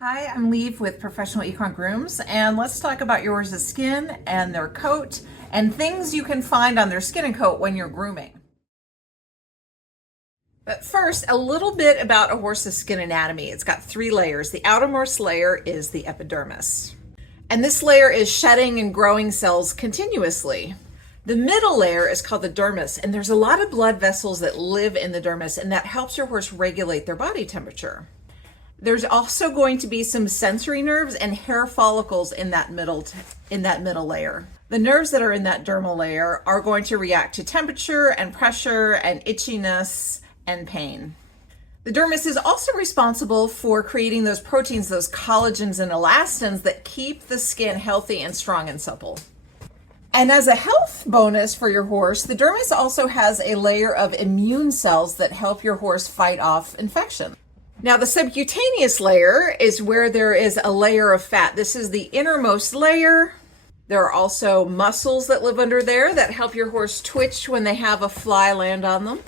Hi, I'm Lieve with Professional Econ Grooms, and let's talk about your horse's skin and their coat and things you can find on their skin and coat when you're grooming. But first, a little bit about a horse's skin anatomy. It's got three layers. The outermost layer is the epidermis, and this layer is shedding and growing cells continuously. The middle layer is called the dermis, and there's a lot of blood vessels that live in the dermis, and that helps your horse regulate their body temperature. There's also going to be some sensory nerves and hair follicles in that middle layer. The nerves that are in that dermal layer are going to react to temperature and pressure and itchiness and pain. The dermis is also responsible for creating those proteins, those collagens and elastins that keep the skin healthy and strong and supple. And as a health bonus for your horse, the dermis also has a layer of immune cells that help your horse fight off infection. Now, the subcutaneous layer is where there is a layer of fat. This is the innermost layer. There are also muscles that live under there that help your horse twitch when they have a fly land on them.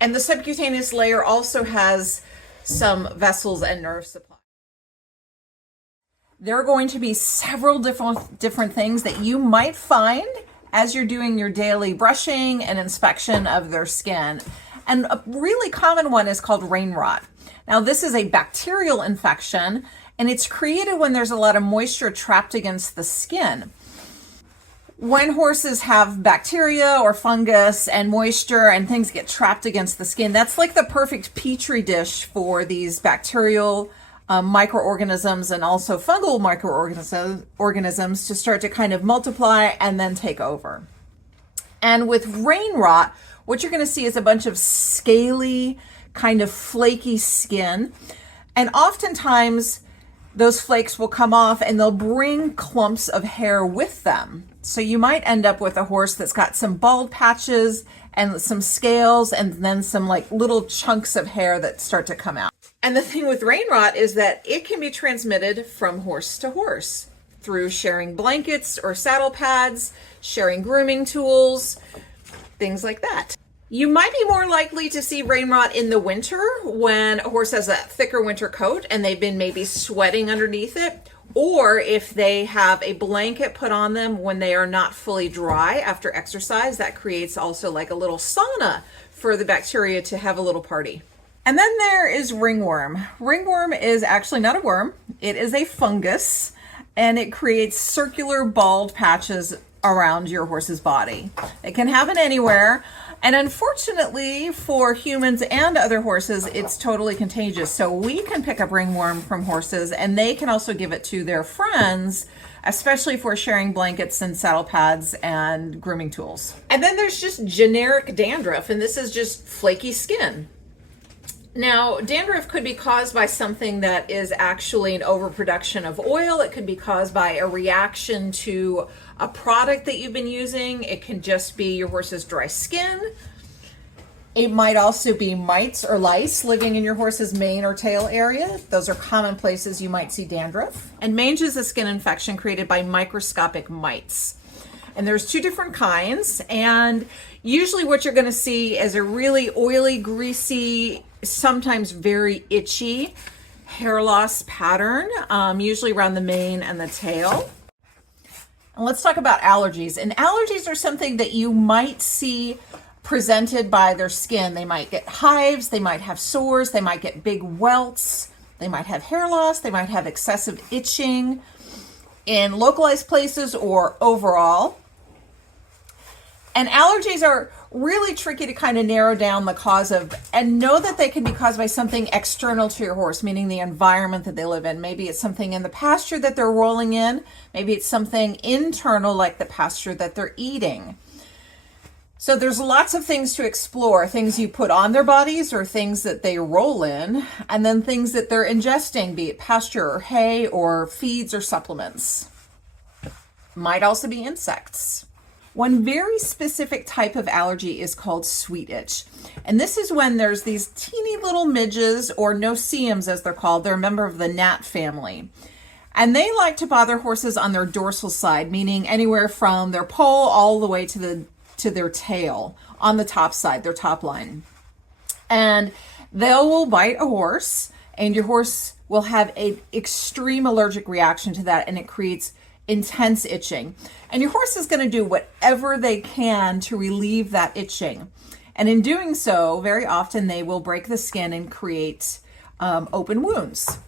And the subcutaneous layer also has some vessels and nerve supply. There are going to be several different things that you might find as you're doing your daily brushing and inspection of their skin. And a really common one is called rain rot. Now, this is a bacterial infection, and it's created when there's a lot of moisture trapped against the skin. When horses have bacteria or fungus and moisture and things get trapped against the skin, that's like the perfect petri dish for these bacterial microorganisms and also fungal microorganisms to start to kind of multiply and then take over. And with rain rot, what you're going to see is a bunch of scaly, kind of flaky skin. And oftentimes those flakes will come off and they'll bring clumps of hair with them. So you might end up with a horse that's got some bald patches and some scales and then some like little chunks of hair that start to come out. And the thing with rain rot is that it can be transmitted from horse to horse through sharing blankets or saddle pads, sharing grooming tools, things like that. You might be more likely to see rain rot in the winter when a horse has a thicker winter coat and they've been maybe sweating underneath it, or if they have a blanket put on them when they are not fully dry after exercise. That creates also like a little sauna for the bacteria to have a little party. And then there is ringworm. Ringworm is actually not a worm. It is a fungus, and it creates circular bald patches around your horse's body. It can happen anywhere. And unfortunately for humans and other horses, it's totally contagious. So we can pick up ringworm from horses, and they can also give it to their friends, especially for sharing blankets and saddle pads and grooming tools. And then there's just generic dandruff, and this is just flaky skin. Now, dandruff could be caused by something that is actually an overproduction of oil. It could be caused by a reaction to a product that you've been using. It can just be your horse's dry skin. It might also be mites or lice living in your horse's mane or tail area. Those are common places you might see dandruff. And mange is a skin infection created by microscopic mites. And there's two different kinds. And usually what you're going to see is a really oily, greasy, sometimes very itchy hair loss pattern, usually around the mane and the tail. And let's talk about allergies. And allergies are something that you might see presented by their skin. They might get hives, they might have sores, they might get big welts, they might have hair loss, they might have excessive itching in localized places or overall. And allergies are really tricky to kind of narrow down the cause of, and know that they can be caused by something external to your horse, meaning the environment that they live in. Maybe it's something in the pasture that they're rolling in. Maybe it's something internal like the pasture that they're eating. So there's lots of things to explore, things you put on their bodies or things that they roll in, and then things that they're ingesting, be it pasture or hay or feeds or supplements. Might also be insects. One very specific type of allergy is called sweet itch. And this is when there's these teeny little midges, or no-see-ums as they're called. They're a member of the gnat family. And they like to bother horses on their dorsal side, meaning anywhere from their poll all the way to their tail on the top side, their top line. And they will bite a horse and your horse will have an extreme allergic reaction to that, and it creates intense itching. And your horse is going to do whatever they can to relieve that itching. And in doing so, very often they will break the skin and create open wounds.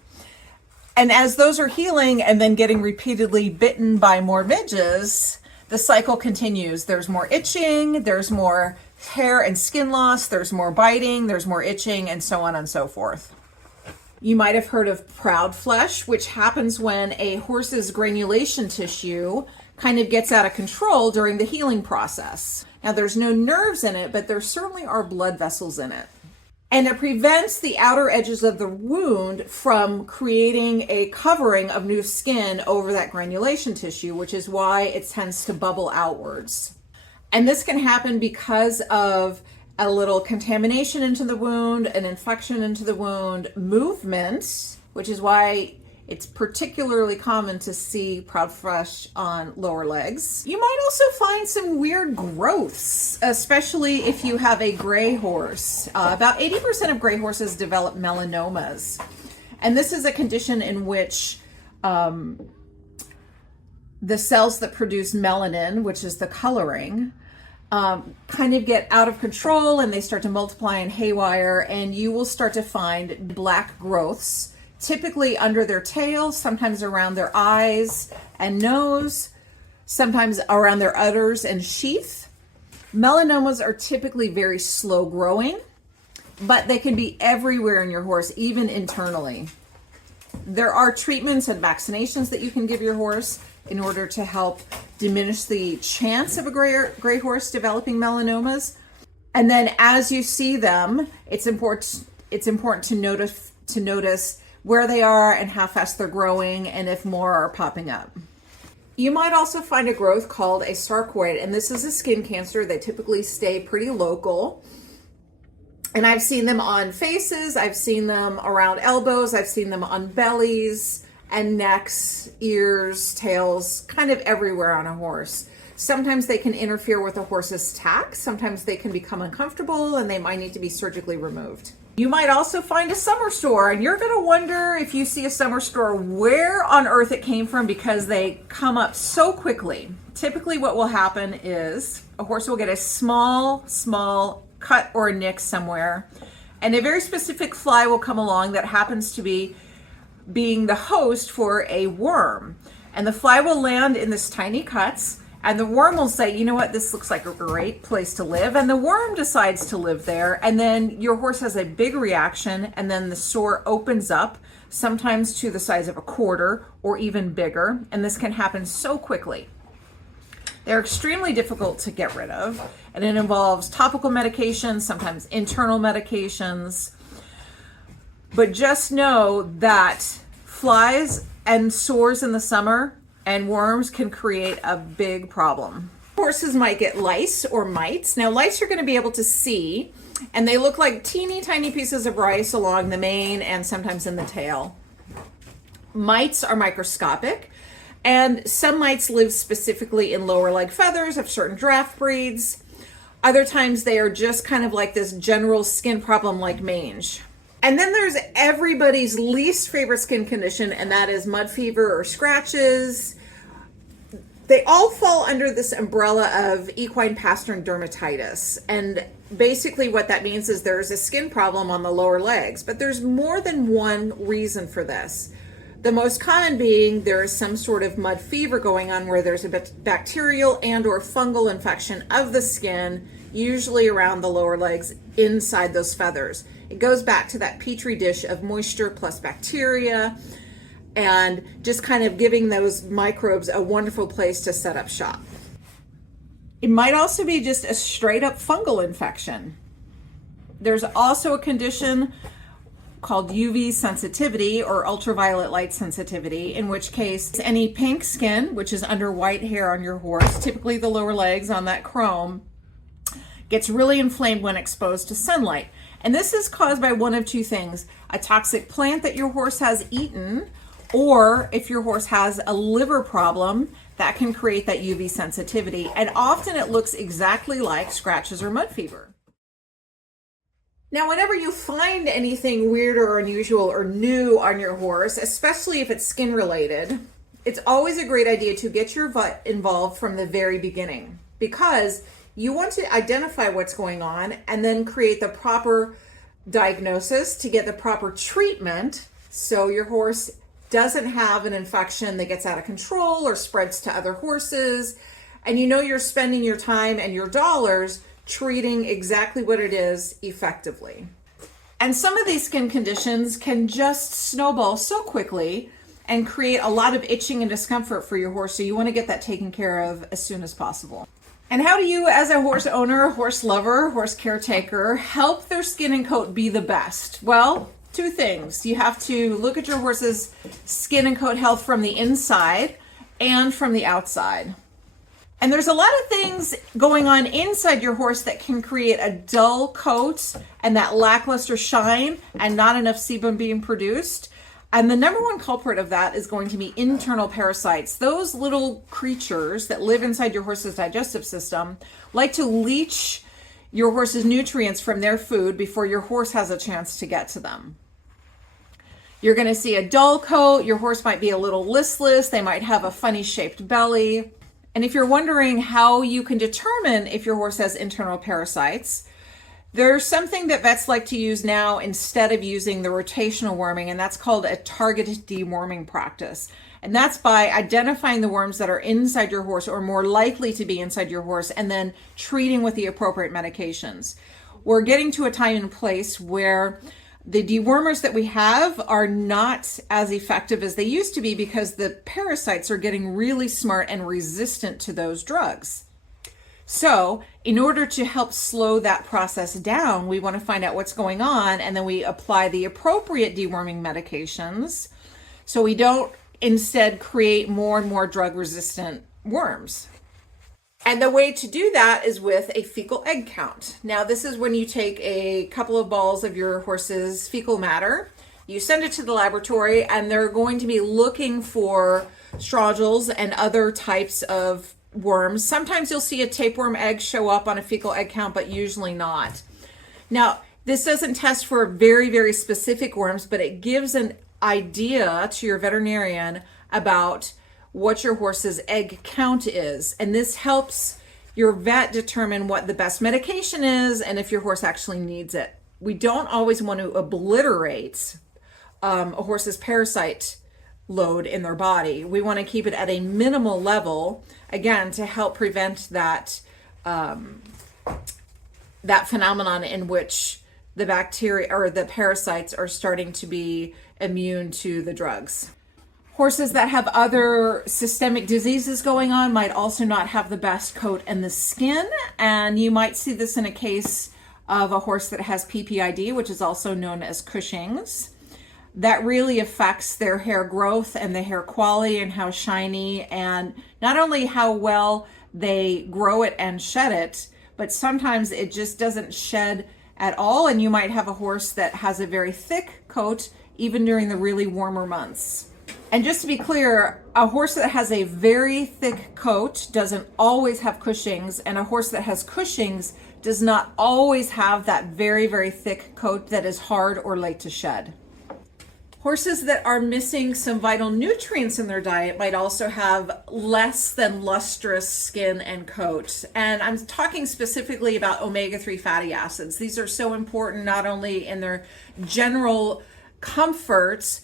And as those are healing and then getting repeatedly bitten by more midges, the cycle continues. There's more itching, there's more hair and skin loss, there's more biting, there's more itching, and so on and so forth. You might have heard of proud flesh, which happens when a horse's granulation tissue kind of gets out of control during the healing process. Now, there's no nerves in it, but there certainly are blood vessels in it. And it prevents the outer edges of the wound from creating a covering of new skin over that granulation tissue, which is why it tends to bubble outwards. And this can happen because of a little contamination into the wound, an infection into the wound, movement, which is why it's particularly common to see proud flesh on lower legs. You might also find some weird growths, especially if you have a gray horse. About 80% of gray horses develop melanomas. And this is a condition in which the cells that produce melanin, which is the coloring, kind of get out of control, and they start to multiply and haywire, and you will start to find black growths, typically under their tail, sometimes around their eyes and nose, sometimes around their udders and sheath. Melanomas are typically very slow growing, but they can be everywhere in your horse, even internally. There are treatments and vaccinations that you can give your horse in order to help diminish the chance of a gray horse developing melanomas. And then as you see them, it's important to notice where they are and how fast they're growing, and if more are popping up. You might also find a growth called a sarcoid, and this is a skin cancer. They typically stay pretty local. And I've seen them on faces, I've seen them around elbows, I've seen them on bellies and necks, ears, tails, kind of everywhere on a horse. Sometimes they can interfere with a horse's tack. Sometimes they can become uncomfortable and they might need to be surgically removed. You might also find a summer store, and you're going to wonder, if you see a summer store, where on earth it came from, because they come up so quickly. Typically what will happen is a horse will get a small cut or a nick somewhere, and a very specific fly will come along that happens to be being the host for a worm. And the fly will land in this tiny cuts, and the worm will say, you know what, this looks like a great place to live. And the worm decides to live there. And then your horse has a big reaction, and then the sore opens up, sometimes to the size of a quarter or even bigger. And this can happen so quickly. They're extremely difficult to get rid of. And it involves topical medications, sometimes internal medications. But just know that flies and sores in the summer and worms can create a big problem. Horses might get lice or mites. Now, lice you're going to be able to see, and they look like teeny tiny pieces of rice along the mane and sometimes in the tail. Mites are microscopic, and some mites live specifically in lower leg feathers of certain draft breeds. Other times they are just kind of like this general skin problem like mange. And then there's everybody's least favorite skin condition, and that is mud fever or scratches. They all fall under this umbrella of equine pastern dermatitis. And basically what that means is there's a skin problem on the lower legs, but there's more than one reason for this. The most common being there is some sort of mud fever going on where there's a bacterial and or fungal infection of the skin, usually around the lower legs inside those feathers. It goes back to that petri dish of moisture plus bacteria, and just kind of giving those microbes a wonderful place to set up shop. It might also be just a straight up fungal infection. There's also a condition called UV sensitivity or ultraviolet light sensitivity, in which case any pink skin, which is under white hair on your horse, typically the lower legs on that chrome, gets really inflamed when exposed to sunlight. And this is caused by one of two things: a toxic plant that your horse has eaten, or if your horse has a liver problem, that can create that UV sensitivity. And often it looks exactly like scratches or mud fever. Now, whenever you find anything weird or unusual or new on your horse, especially if it's skin related, it's always a great idea to get your vet involved from the very beginning, because you want to identify what's going on and then create the proper diagnosis to get the proper treatment so your horse doesn't have an infection that gets out of control or spreads to other horses. And you know you're spending your time and your dollars treating exactly what it is effectively. And some of these skin conditions can just snowball so quickly and create a lot of itching and discomfort for your horse. So you want to get that taken care of as soon as possible. And how do you, as a horse owner, horse lover, horse caretaker, help their skin and coat be the best? Well, two things. You have to look at your horse's skin and coat health from the inside and from the outside. And there's a lot of things going on inside your horse that can create a dull coat and that lackluster shine and not enough sebum being produced. And the number one culprit of that is going to be internal parasites. Those little creatures that live inside your horse's digestive system like to leach your horse's nutrients from their food before your horse has a chance to get to them. You're going to see a dull coat. Your horse might be a little listless. They might have a funny shaped belly. And if you're wondering how you can determine if your horse has internal parasites, there's something that vets like to use now instead of using the rotational worming, and that's called a targeted deworming practice. And that's by identifying the worms that are inside your horse or more likely to be inside your horse and then treating with the appropriate medications. We're getting to a time and place where the dewormers that we have are not as effective as they used to be because the parasites are getting really smart and resistant to those drugs. So in order to help slow that process down, we want to find out what's going on, and then we apply the appropriate deworming medications so we don't instead create more and more drug-resistant worms. And the way to do that is with a fecal egg count. Now, this is when you take a couple of balls of your horse's fecal matter, you send it to the laboratory, and they're going to be looking for strongyls and other types of worms. Sometimes you'll see a tapeworm egg show up on a fecal egg count, but usually not. Now, this doesn't test for very, very specific worms, but it gives an idea to your veterinarian about what your horse's egg count is. And this helps your vet determine what the best medication is and if your horse actually needs it. We don't always want to obliterate a horse's parasite load in their body. We want to keep it at a minimal level, again, to help prevent that that phenomenon in which the bacteria or the parasites are starting to be immune to the drugs. Horses that have other systemic diseases going on might also not have the best coat and the skin, and you might see this in a case of a horse that has PPID, which is also known as Cushing's. That really affects their hair growth and the hair quality and how shiny, and not only how well they grow it and shed it, but sometimes it just doesn't shed at all, and you might have a horse that has a very thick coat even during the really warmer months. And just to be clear, a horse that has a very thick coat doesn't always have Cushing's, and a horse that has Cushing's does not always have that very, very thick coat that is hard or late to shed. Horses that are missing some vital nutrients in their diet might also have less than lustrous skin and coat. And I'm talking specifically about omega-3 fatty acids. These are so important not only in their general comfort.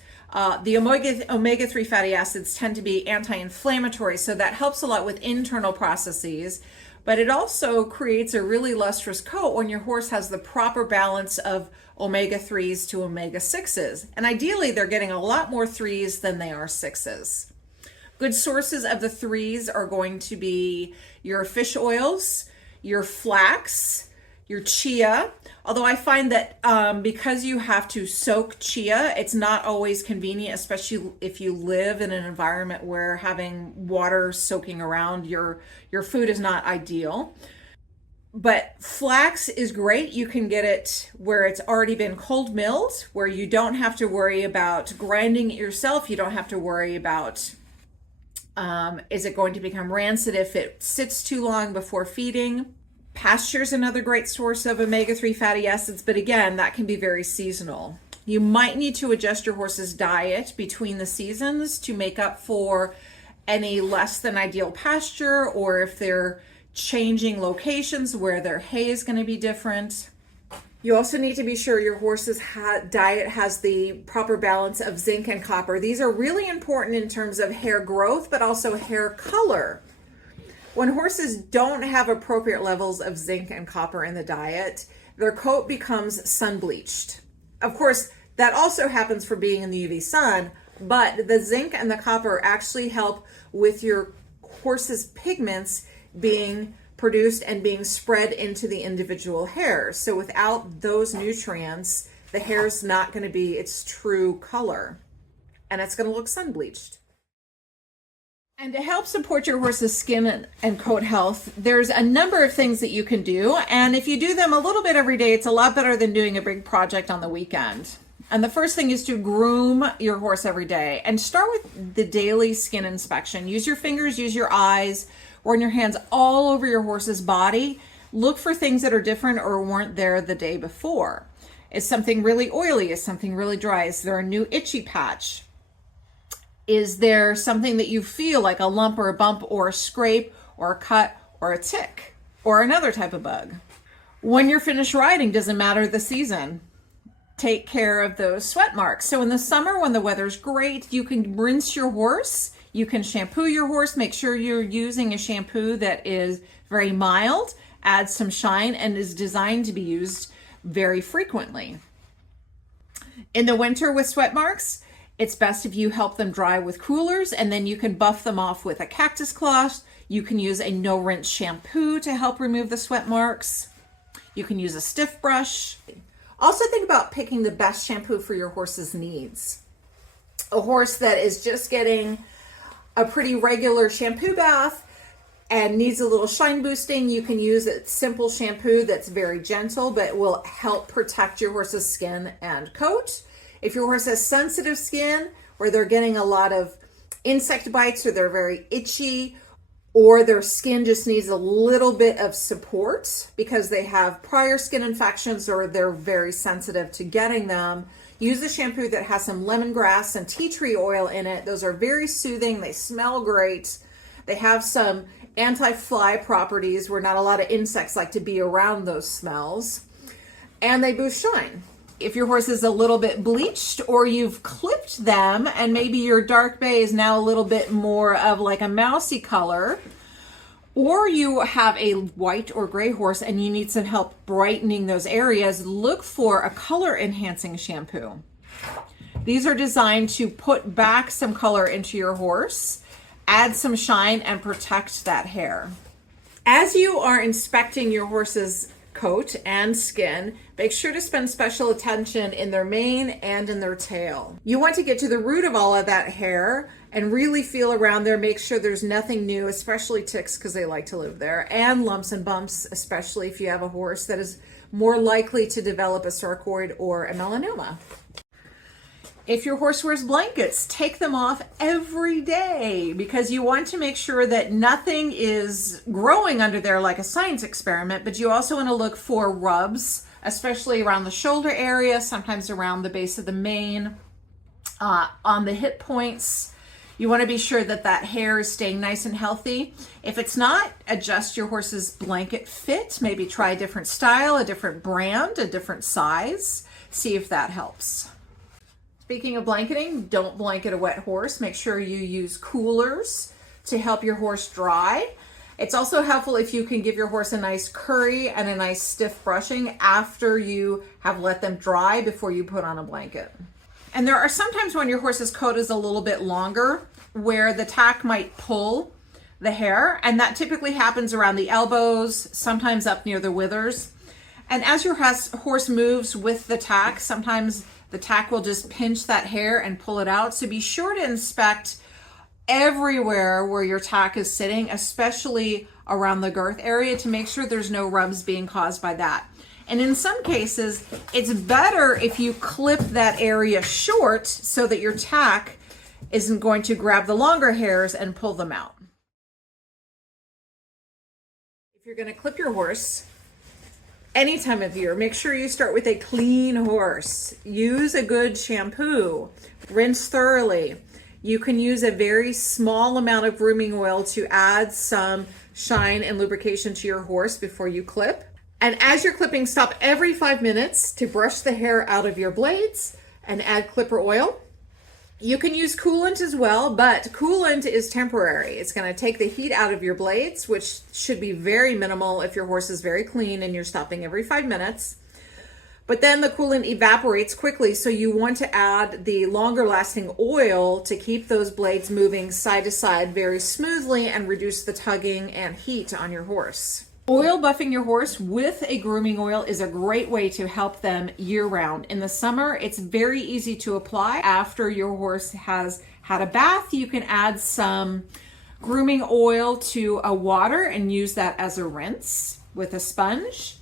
The omega-3 fatty acids tend to be anti-inflammatory, so that helps a lot with internal processes, but it also creates a really lustrous coat when your horse has the proper balance of omega-3s to omega-6s. And ideally, they're getting a lot more 3s than they are 6s. Good sources of the 3s are going to be your fish oils, your flax, your chia. Although I find that because you have to soak chia, it's not always convenient, especially if you live in an environment where having water soaking around your food is not ideal. But flax is great. You can get it where it's already been cold milled, where you don't have to worry about grinding it yourself. You don't have to worry about is it going to become rancid if it sits too long before feeding. Pasture is another great source of omega-3 fatty acids, but again, that can be very seasonal. You might need to adjust your horse's diet between the seasons to make up for any less than ideal pasture, or if they're changing locations where their hay is going to be different. You also need to be sure your horse's diet has the proper balance of zinc and copper. These are really important in terms of hair growth, but also hair color. When horses don't have appropriate levels of zinc and copper in the diet, their coat becomes sun bleached. Of course, that also happens for being in the UV sun, but the zinc and the copper actually help with your horse's pigments being produced and being spread into the individual hairs. So without those nutrients, the hair's not going to be its true color, and it's going to look sun bleached. And to help support your horse's skin and coat health, there's a number of things that you can do. And if you do them a little bit every day, it's a lot better than doing a big project on the weekend. And the first thing is to groom your horse every day, and start with the daily skin inspection. Use your fingers, use your eyes, run your hands all over your horse's body. Look for things that are different or weren't there the day before. Is something really oily? Is something really dry? Is there a new itchy patch? Is there something that you feel like a lump or a bump or a scrape or a cut or a tick or another type of bug? When you're finished riding, doesn't matter the season, take care of those sweat marks. So in the summer, when the weather's great, you can rinse your horse. You can shampoo your horse. Make sure you're using a shampoo that is very mild, adds some shine, and is designed to be used very frequently. In the winter with sweat marks, it's best if you help them dry with coolers, and then you can buff them off with a cactus cloth. You can use a no-rinse shampoo to help remove the sweat marks. You can use a stiff brush. Also think about picking the best shampoo for your horse's needs. A horse that is just getting a pretty regular shampoo bath and needs a little shine boosting, you can use a simple shampoo that's very gentle but will help protect your horse's skin and coat. If your horse has sensitive skin, where they're getting a lot of insect bites, or they're very itchy, or their skin just needs a little bit of support because they have prior skin infections or they're very sensitive to getting them, use a shampoo that has some lemongrass and tea tree oil in it. Those are very soothing. They smell great. They have some anti-fly properties where not a lot of insects like to be around those smells, and they boost shine. If your horse is a little bit bleached, or you've clipped them and maybe your dark bay is now a little bit more of like a mousy color, or you have a white or gray horse and you need some help brightening those areas, look for a color enhancing shampoo. These are designed to put back some color into your horse, add some shine, and protect that hair. As you are inspecting your horse's coat and skin, make sure to spend special attention in their mane and in their tail. You want to get to the root of all of that hair and really feel around there. Make sure there's nothing new, especially ticks because they like to live there, and lumps and bumps, especially if you have a horse that is more likely to develop a sarcoid or a melanoma. If your horse wears blankets, take them off every day because you want to make sure that nothing is growing under there like a science experiment, but you also want to look for rubs, especially around the shoulder area, sometimes around the base of the mane, on the hip points. You want to be sure that that hair is staying nice and healthy. If it's not, adjust your horse's blanket fit. Maybe try a different style, a different brand, a different size. See if that helps. Speaking of blanketing, don't blanket a wet horse. Make sure you use coolers to help your horse dry. It's also helpful if you can give your horse a nice curry and a nice stiff brushing after you have let them dry before you put on a blanket. And there are sometimes when your horse's coat is a little bit longer where the tack might pull the hair, and that typically happens around the elbows, sometimes up near the withers. And as your horse moves with the tack, sometimes the tack will just pinch that hair and pull it out. So be sure to inspect everywhere where your tack is sitting, especially around the girth area, to make sure there's no rubs being caused by that. And in some cases, it's better if you clip that area short so that your tack isn't going to grab the longer hairs and pull them out. If you're going to clip your horse any time of year, make sure you start with a clean horse. Use a good shampoo. Rinse thoroughly. You can use a very small amount of grooming oil to add some shine and lubrication to your horse before you clip. And as you're clipping, stop every 5 minutes to brush the hair out of your blades and add clipper oil. You can use coolant as well, but coolant is temporary. It's going to take the heat out of your blades, which should be very minimal if your horse is very clean and you're stopping every 5 minutes. But then the coolant evaporates quickly, so you want to add the longer lasting oil to keep those blades moving side to side very smoothly and reduce the tugging and heat on your horse. Oil buffing your horse with a grooming oil is a great way to help them year round. In the summer, it's very easy to apply. After your horse has had a bath, you can add some grooming oil to a water and use that as a rinse with a sponge.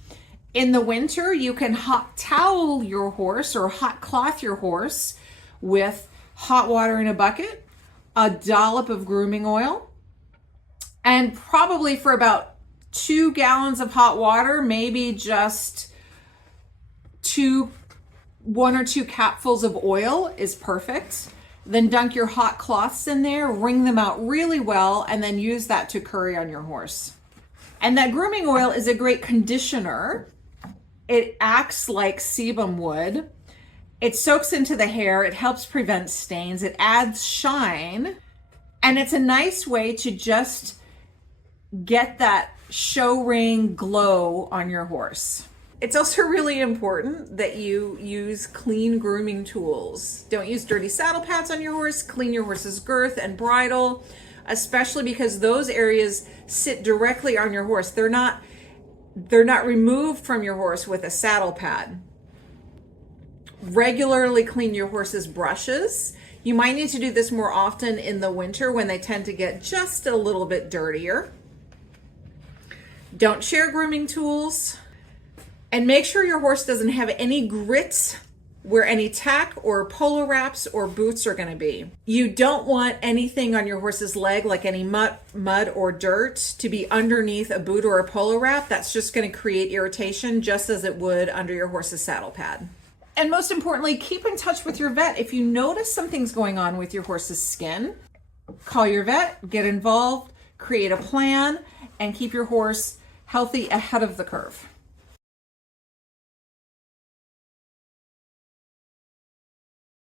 In the winter, you can hot towel your horse or hot cloth your horse with hot water in a bucket, a dollop of grooming oil, and probably for about 2 gallons of hot water, maybe just 1 or 2 capfuls of oil is perfect. Then dunk your hot cloths in there, wring them out really well, and then use that to curry on your horse. And that grooming oil is a great conditioner. It acts like sebum would. It soaks into the hair. It helps prevent stains. It adds shine. And it's a nice way to just get that show ring glow on your horse. It's also really important that you use clean grooming tools. Don't use dirty saddle pads on your horse. Clean your horse's girth and bridle, especially because those areas sit directly on your horse. They're not removed from your horse with a saddle pad. Regularly clean your horse's brushes. You might need to do this more often in the winter when they tend to get just a little bit dirtier. Don't share grooming tools. And make sure your horse doesn't have any grit where any tack or polo wraps or boots are going to be. You don't want anything on your horse's leg, like any mud or dirt, to be underneath a boot or a polo wrap. That's just going to create irritation, just as it would under your horse's saddle pad. And most importantly, keep in touch with your vet. If you notice something's going on with your horse's skin, call your vet, get involved, create a plan, and keep your horse healthy ahead of the curve.